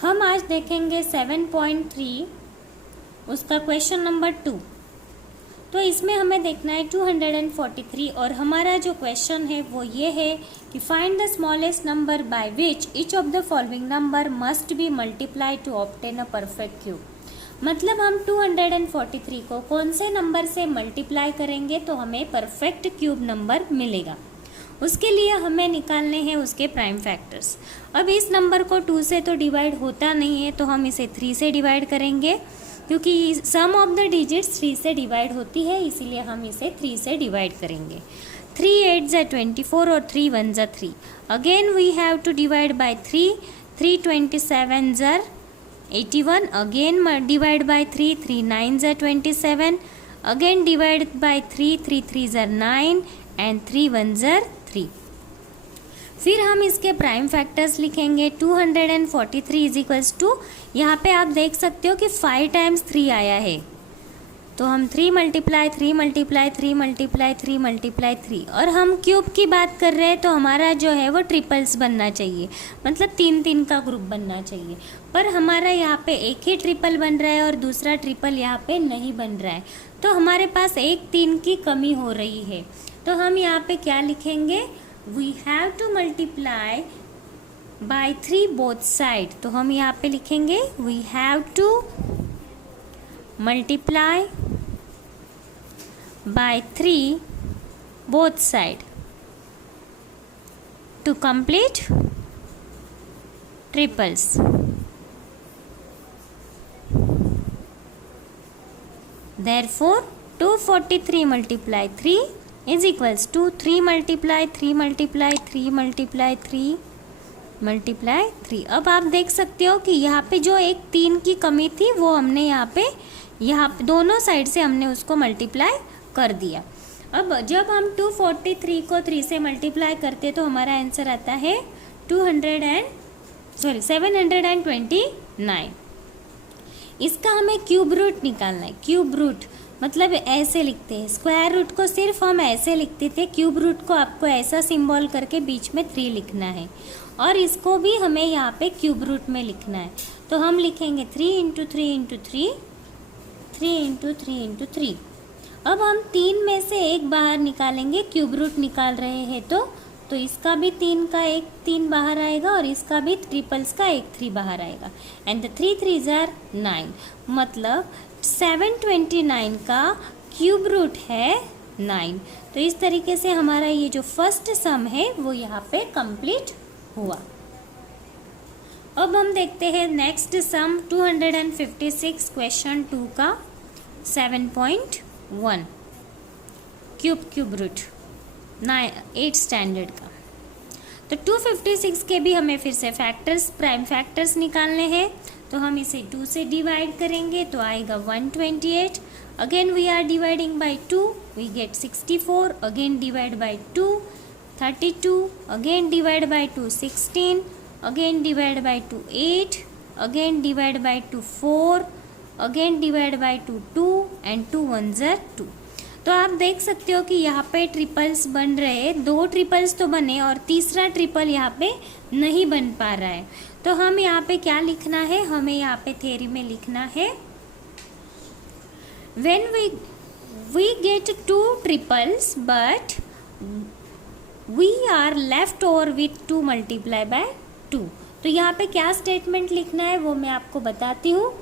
हम आज देखेंगे 7.3 उसका क्वेश्चन नंबर 2। तो इसमें हमें देखना है 243 और हमारा जो क्वेश्चन है वो ये है कि find the smallest number by which each of the following number must be multiply two obtain a perfect cube. मतलब हम 243 को कौन से नंबर से मल्टीप्लाई करेंगे तो हमें परफेक्ट क्यूब नंबर मिलेगा। उसके लिए हमें निकालने हैं उसके प्राइम फैक्टर्स। अब इस नंबर को 2 से तो डिवाइड होता नहीं है, तो हम इसे 3 से डिवाइड करेंगे, क्योंकि सम ऑफ द डिजिट्स 3 से डिवाइड होती है, इसीलिए हम इसे 3 से डिवाइड करेंगे। 3 8 are 24 और 3 1 are 3। Again we have to divide by 3। 3 27 are 81। Again divide by 3। 3 9 are 27। Again divide by 3। 3 3 are 9 and 3 1 are 3। फिर हम इसके प्राइम फैक्टर्स लिखेंगे। 243 इज इक्वल्स टू, यहाँ पे आप देख सकते हो कि 5 टाइम्स 3 आया है, तो हम 3 मल्टीप्लाई 3 मल्टीप्लाई 3 मल्टीप्लाई 3 मल्टीप्लाई 3। और हम क्यूब की बात कर रहे हैं तो हमारा जो है वो ट्रिपल्स बनना चाहिए, मतलब 3 3 का ग्रुप बनना चाहिए। पर हमारा यहाँ पे एक ही ट्रिपल बन रहा है और दूसरा ट्रिपल यहाँ पे नहीं बन रहा है, तो हमारे पास एक 3 की कमी हो रही है। तो हम यहाँ पे क्या लिखेंगे, we have to multiply by 3 both side. तो हम यहाँ पे लिखेंगे we have to multiply by 3 both side to complete triples. Therefore 243 multiply 3 is equals to 3 multiply 3 multiply 3 multiply 3 multiply 3। अब आप देख सकते हो कि यहाँ पे जो एक 3 की कमी थी वो हमने यहाँ पे दोनों साइड से हमने उसको मल्टीप्लाई कर दिया। अब जब हम 243 को 3 से मल्टीप्लाई करते तो हमारा आंसर आता है 729। इसका हमें क्यूब रूट निकालना है। क्यूब रूट मतलब ऐसे लिखते हैं, स्क्वायर रूट को सिर्फ हम ऐसे लिखते थे, क्यूब रूट को आपको ऐसा सिंबल करके बीच में 3 लिखना है, और इसको भी हमें यहाँ पे क्यूब रूट में लिखना है। तो हम लिखेंगे 3 इंटू 3 इंटू 3 3 इंटू 3 इंटू 3। अब हम 3 में से एक बाहर निकालेंगे, क्यूब रूट निकाल रहे हैं तो इसका भी 3 का एक 3 बाहर आएगा और इसका भी ट्रिपल्स का एक 3 बाहर आएगा, एंड द 3 3s are 9। मतलब 729 का क्यूब रूट है 9। तो इस तरीके से हमारा ये जो फर्स्ट सम है वो यहाँ पे कंप्लीट हुआ। अब हम देखते हैं नेक्स्ट सम 256 क्वेश्चन 2 का 7.1 क्यूब रूट 8 स्टैंडर्ड का। तो 256 के भी हमें फिर से फैक्टर्स प्राइम फैक्टर्स निकालने हैं, तो हम इसे 2 से डिवाइड करेंगे तो आएगा 128। Again we are dividing by 2, we get 64। Again divide by 2 32। Again divide by 2 16। Again divide by 2 8। Again divide by 2 4। Again divide by 2 2 and 2 1s are 2। तो आप देख सकते हो कि यहाँ पे ट्रिपल्स बन रहे हैं, 2 ट्रिपल्स तो बने और तीसरा ट्रिपल यहाँ पे नहीं बन पा रहा है। तो हम यहाँ पे क्या लिखना है, हमें यहाँ पे थ्योरी में लिखना है, when we get 2 triples but we are left over with 2 multiply by 2। तो यहाँ पे क्या स्टेटमेंट लिखना है वो मैं आपको बताती हूँ।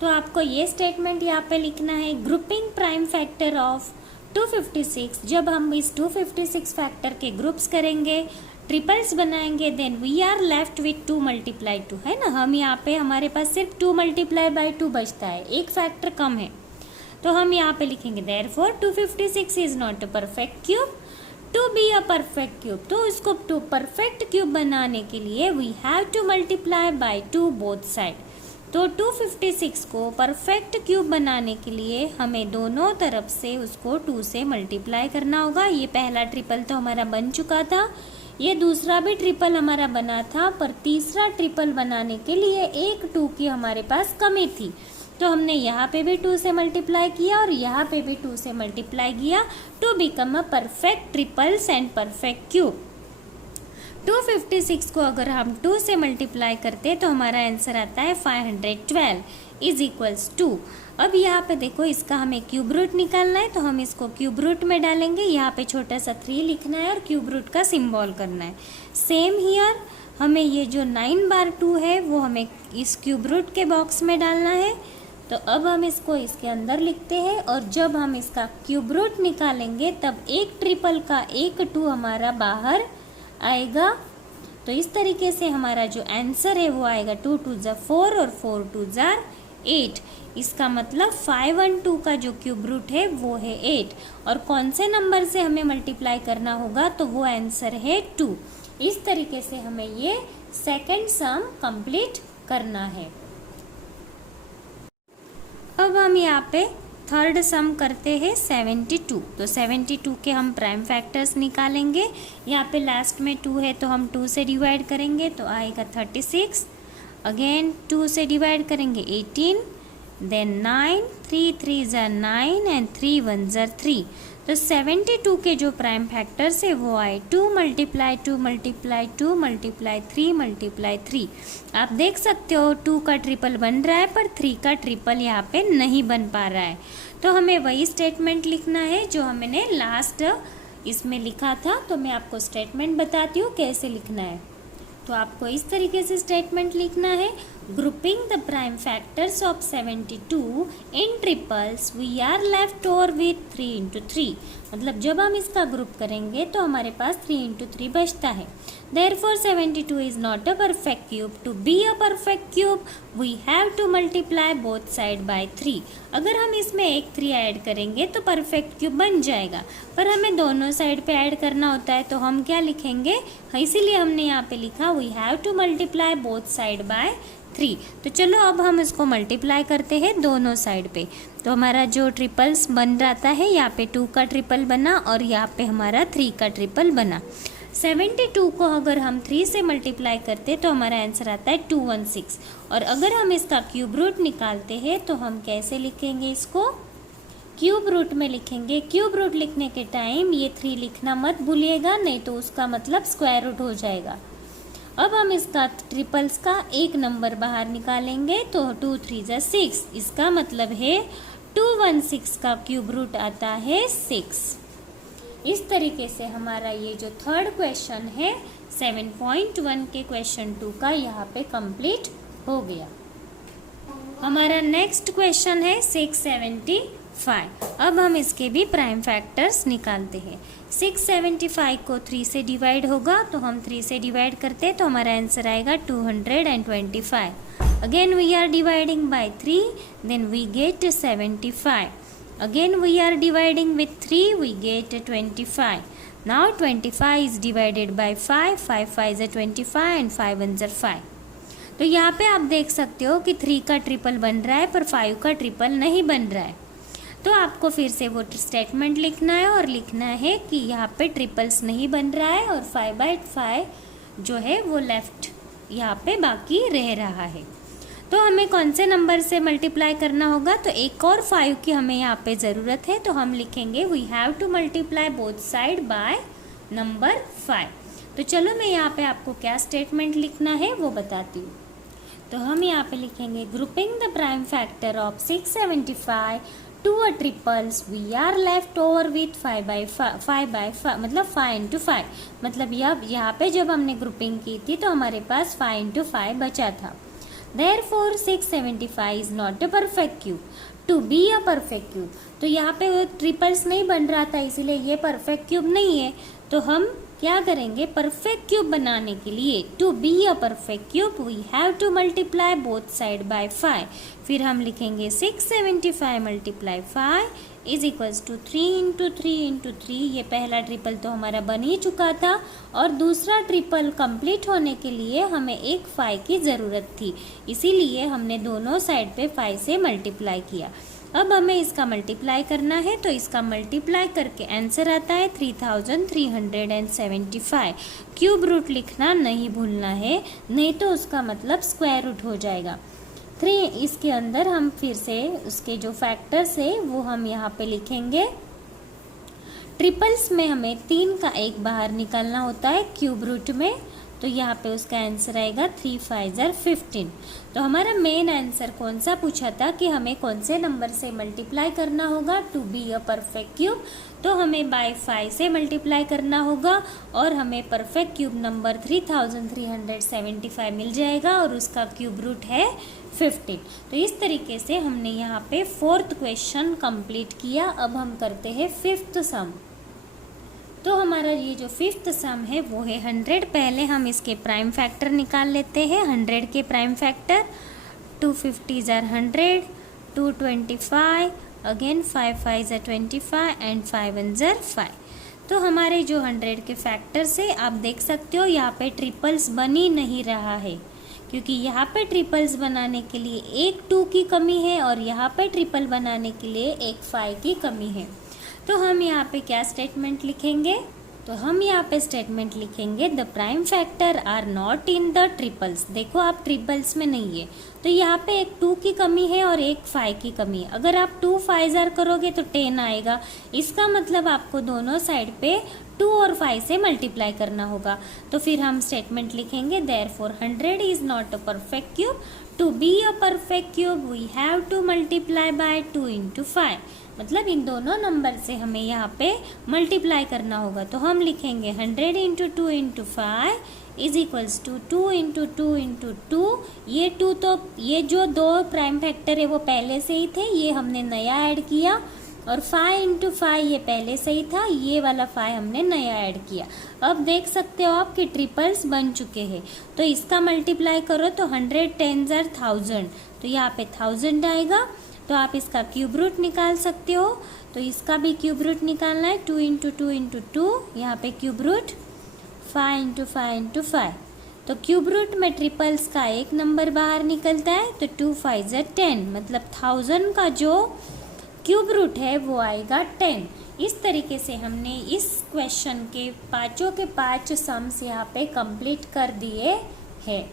तो आपको ये स्टेटमेंट यहाँ पे लिखना है, ग्रुपिंग प्राइम फैक्टर ऑफ 256। जब हम इस 256 फैक्टर के ग्रुप्स करेंगे, ट्रिपल्स बनाएंगे, then we are left with 2 multiply 2, है ना। हम यहाँ पे हमारे पास सिर्फ 2 मल्टीप्लाई बाय 2 बचता है, एक फैक्टर कम है, तो हम यहाँ पे लिखेंगे therefore 256 is not a perfect cube to be a perfect cube. तो इसको टू परफेक्ट क्यूब बनाने के लिए we have to multiply by 2 both side. तो 256 को परफेक्ट क्यूब बनाने के लिए हमें दोनों तरफ से उसको 2 से मल्टीप्लाई करना होगा। ये पहला ट्रिपल तो हमारा बन चुका था, ये दूसरा भी ट्रिपल हमारा बना था, पर तीसरा ट्रिपल बनाने के लिए एक 2 की हमारे पास कमी थी, तो हमने यहाँ पे भी 2 से मल्टीप्लाई किया और यहाँ पे भी 2 से मल्टीप्लाई किया to become a perfect triples and perfect cube. 256 को अगर हम 2 से मल्टीप्लाई करते तो हमारा आंसर आता है 512 इज इक्वल्स टू। अब यहाँ पे देखो, इसका हमें क्यूब रूट निकालना है, तो हम इसको क्यूब रूट में डालेंगे। यहाँ पे छोटा सा 3 लिखना है और क्यूब रूट का सिंबल करना है। सेम हियर, हमें ये जो 9/2 है वो हमें इस क्यूब रूट के बॉक्स में डालना है। तो अब हम इसको इसके अंदर लिखते हैं, और जब हम इसका क्यूब रूट निकालेंगे तब एक ट्रिपल का एक 2 हमारा बाहर आएगा। तो इस तरीके से हमारा जो आंसर है वो आएगा 2 2 ज़ा 4 और 4 2 ज़ा 8। इसका मतलब 512 का जो क्यूब रूट है वो है 8। और कौन से नंबर से हमें मल्टीप्लाई करना होगा, तो वो आंसर है 2। इस तरीके से हमें ये सेकंड सम कंप्लीट करना है। अब हम यहाँ पे थर्ड सम करते हैं 72। तो 72 के हम प्राइम फैक्टर्स निकालेंगे। यहाँ पे लास्ट में 2 है तो हम 2 से डिवाइड करेंगे तो आएगा 36। अगेन 2 से डिवाइड करेंगे 18, देन 9, 3 3 ज़ा 9 एंड 3 1 ज़ा 3। तो 72 के जो प्राइम फैक्टर्स है वो आए 2 मल्टीप्लाई 2 मल्टीप्लाई 2 मल्टीप्लाई 3 मल्टीप्लाई 3। आप देख सकते हो 2 का ट्रिपल बन रहा है पर 3 का ट्रिपल यहाँ पे नहीं बन पा रहा है। तो हमें वही स्टेटमेंट लिखना है जो हमने लास्ट इसमें लिखा था। तो मैं आपको स्टेटमेंट बताती हूँ कैसे लिखना है। तो आपको इस तरीके से स्टेटमेंट लिखना है, grouping the prime factors of 72 in triples we are left over with 3 into 3। मतलब जब हम इसका ग्रुप करेंगे तो हमारे पास 3 इंटू 3 बचता है। Therefore 72 is not a perfect cube. To be a perfect cube, we have to multiply both side by 3. अगर हम इसमें एक 3 ऐड करेंगे तो परफेक्ट क्यूब बन जाएगा, पर हमें दोनों साइड पे ऐड करना होता है। तो हम क्या लिखेंगे, इसीलिए हमने यहाँ पे लिखा we have to multiply both side by 3। तो चलो अब हम इसको मल्टीप्लाई करते हैं दोनों साइड पे। तो हमारा जो ट्रिपल्स बन जाता है, यहाँ पे 2 का ट्रिपल बना और यहाँ पे हमारा 3 का ट्रिपल बना। 72 को अगर हम 3 से मल्टीप्लाई करते तो हमारा आंसर आता है 216। और अगर हम इसका क्यूब रूट निकालते हैं तो हम कैसे लिखेंगे, इसको क्यूब रूट में लिखेंगे। क्यूब रूट लिखने के टाइम ये 3 लिखना मत भूलिएगा, नहीं तो उसका मतलब स्क्वायर रूट हो जाएगा। अब हम इसका ट्रिपल्स का एक नंबर बाहर निकालेंगे तो 2 3 ज़ा 6। इसका मतलब है 216 का क्यूब रूट आता है 6। इस तरीके से हमारा ये जो थर्ड क्वेश्चन है 7.1 के क्वेश्चन 2 का यहाँ पे कंप्लीट हो गया। हमारा नेक्स्ट क्वेश्चन है 675। अब हम इसके भी प्राइम फैक्टर्स निकालते हैं। 675 को 3 से डिवाइड होगा तो हम 3 से डिवाइड करते हैं तो हमारा आंसर आएगा 225। Again we are dividing by 3, then we get 75। Again we are dividing with 3, we get 25. Now 25 is divided by 5, 5 5 is 25 and 5 1 is 5. तो यहाँ पे आप देख सकते हो कि 3 का ट्रिपल बन रहा है पर 5 का ट्रिपल नहीं बन रहा है। तो आपको फिर से वो स्टेटमेंट लिखना है और लिखना है कि यहाँ पे ट्रिपल्स नहीं बन रहा है और 5/5 जो है वो लेफ्ट यहाँ पे बाकी रह रहा है। तो हमें कौन से नंबर से मल्टीप्लाई करना होगा, तो एक और 5 की हमें यहाँ पे ज़रूरत है। तो हम लिखेंगे we have to multiply both side by number 5। तो चलो मैं यहाँ पे आपको क्या स्टेटमेंट लिखना है वो बताती हूँ। तो हम यहाँ पे लिखेंगे grouping the prime factor of 675 to a triples we are left over with 5/5 मतलब 5 इंटू 5। मतलब यहाँ पे जब हमने ग्रुपिंग की थी तो हमारे पास 5 इंटू 5 बचा था। Therefore 675 is not a perfect cube. To be a perfect cube, तो यहाँ पे ट्रिपल्स नहीं बन रहा था इसीलिए ये परफेक्ट क्यूब नहीं है। तो हम क्या करेंगे, परफेक्ट क्यूब बनाने के लिए to be a perfect cube we have to multiply both side by 5। फिर हम लिखेंगे 675 multiply 5 is equals to 3 into 3 into 3। ये पहला ट्रिपल तो हमारा बन ही चुका था और दूसरा ट्रिपल कंप्लीट होने के लिए हमें एक 5 की ज़रूरत थी, इसीलिए हमने दोनों साइड पे 5 से मल्टीप्लाई किया। अब हमें इसका मल्टीप्लाई करना है तो इसका मल्टीप्लाई करके आंसर आता है 3375। क्यूब रूट लिखना नहीं भूलना है, नहीं तो उसका मतलब स्क्वायर रूट हो जाएगा। 3 इसके अंदर हम फिर से उसके जो फैक्टर्स है वो हम यहाँ पे लिखेंगे। ट्रिपल्स में हमें 3 का एक बाहर निकालना होता है क्यूब रूट में, तो यहाँ पे उसका आंसर आएगा 3 5 ज़र 15। तो हमारा मेन आंसर कौन सा पूछा था कि हमें कौन से नंबर से मल्टीप्लाई करना होगा to be a perfect cube. तो हमें बाय 5 से मल्टीप्लाई करना होगा और हमें परफेक्ट क्यूब नंबर 3375 मिल जाएगा और उसका क्यूब रूट है 15। तो इस तरीके से हमने यहाँ पे 4th क्वेश्चन कंप्लीट किया। अब हम करते हैं 5th सम। तो हमारा ये जो 5th सम है वो है 100। पहले हम इसके प्राइम फैक्टर निकाल लेते हैं। 100 के प्राइम फैक्टर 250 ज़र 100, 225, अगेन 5 5 ज़र 25 एंड 5 1 ज़र 5। तो हमारे जो 100 के फैक्टर से आप देख सकते हो यहाँ पे ट्रिपल्स बन ही नहीं रहा है, क्योंकि यहाँ पे ट्रिपल्स बनाने के लिए एक 2 की कमी है और यहाँ पे ट्रिपल बनाने के लिए एक 5 की कमी है। तो हम यहाँ पे क्या स्टेटमेंट लिखेंगे? तो हम यहाँ पे स्टेटमेंट लिखेंगे the prime factor are not in the triples. देखो आप ट्रिपल्स में नहीं है, तो यहाँ पे एक 2 की कमी है और एक 5 की कमी है। अगर आप 2 5 ज़र करोगे तो 10 आएगा। इसका मतलब आपको दोनों साइड पे 2 और 5 से मल्टीप्लाई करना होगा। तो फिर हम स्टेटमेंट लिखेंगे therefore 100 is not a perfect cube. To be a perfect cube we have to multiply by 2 × 5। मतलब इन दोनों नंबर से हमें यहाँ पे मल्टीप्लाई करना होगा। तो हम लिखेंगे 100 × 2 × 5 इज इक्वल्स टू 2 × 2 × 2। ये 2 तो ये जो 2 प्राइम फैक्टर है वो पहले से ही थे, ये हमने नया ऐड किया। और 5 × 5 ये पहले से ही था, ये वाला 5 हमने नया ऐड किया। अब देख सकते हो आप कि ट्रिपल्स बन चुके हैं। तो इसका मल्टीप्लाई करो तो 100 10 ज़र 1000, तो यहाँ पे 1000 आएगा। तो आप इसका क्यूब रूट निकाल सकते हो। तो इसका भी क्यूब रूट निकालना है 2 × 2 × 2, यहाँ पे क्यूब रूट 5 × 5 × 5। तो क्यूब रूट में ट्रिपल्स का एक नंबर बाहर निकलता है, तो 2 5 ज़र 10, मतलब 1000 का जो क्यूब रूट है वो आएगा 10। इस तरीके से हमने इस क्वेश्चन के पाँचों के 5 सम्स यहाँ पे कंप्लीट कर दिए हैं।